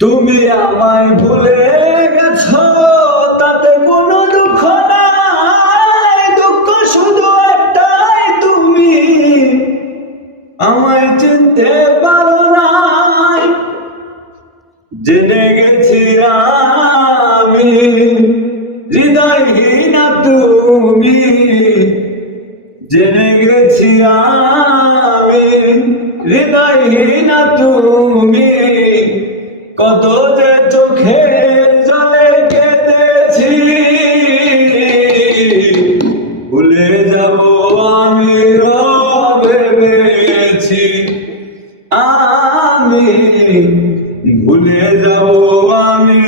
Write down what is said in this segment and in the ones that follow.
তুমি আমায় ভুলে গেছো, তাতে কোনো দুঃখ নাই। দুঃখ শুধু একটাই, তুমি আমায় চিনতে পারো নাই। জেনে গেছি আমি হৃদয়হীনা তুমি, জেনে গেছি আমি হৃদয়হীনা তুমি। কত যে চোখের জলে কেঁদেছি, ভুলে যাব আমি ভেবেছি। আমি ভুলে যাব আমি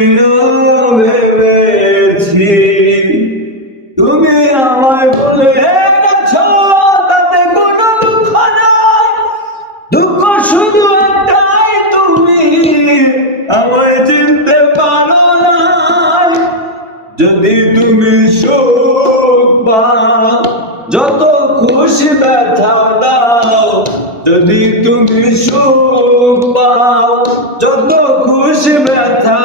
ভেবেছি। তুমি আমায় ভুলে গেছো, তাতে কোনো দুঃখ নাই। দুঃখ শুধু একটাই, তুমি আমায় চিনতে পারো না। যদি তুমি সুখ পাও, যত খুশি ব্যথা দাও। যদি তুমি সুখ পাও, যত খুশি ব্যথা